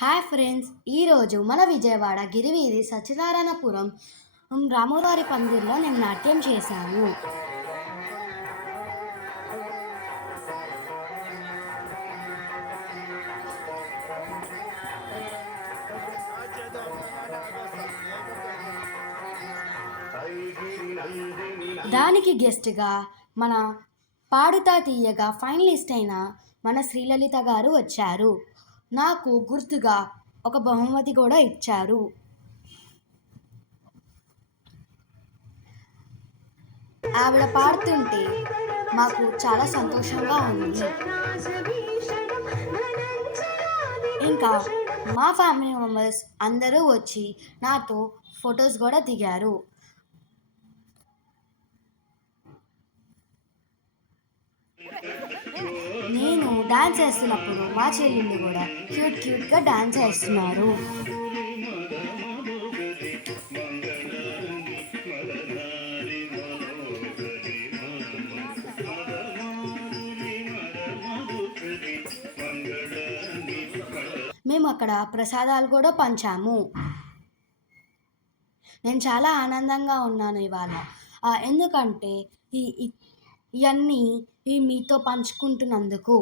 Hi friends, ఈరోజు మన విజయవాడ గిరివీధి సత్యనారాయణపురం రాములవారి పందిర్లో నేను నాట్యం చేశాను. దానికి గెస్ట్గా మన పాడుతా తీయగా ఫైనలిస్ట్ అయిన మన శ్రీలలిత గారు వచ్చారు. నాకు గుర్తుగా ఒక బహుమతి కూడా ఇచ్చారు. ఆవిడ పాడుతుంటే మాకు చాలా సంతోషంగా ఉంది. ఇంకా మా ఫ్యామిలీ మెంబర్స్ అందరూ వచ్చి నాతో ఫొటోస్ కూడా దిగారు. నేను డాన్స్ చేస్తున్నప్పుడు మా చెల్లెళ్ళు కూడా క్యూట్గా డాన్స్ చేస్తున్నారు. మేము అక్కడ ప్రసాదాలు కూడా పంచాము. నేను చాలా ఆనందంగా ఉన్నాను ఇవాళ, ఎందుకంటే ఇవన్నీ మీతో పంచుకుంటున్నందుకు.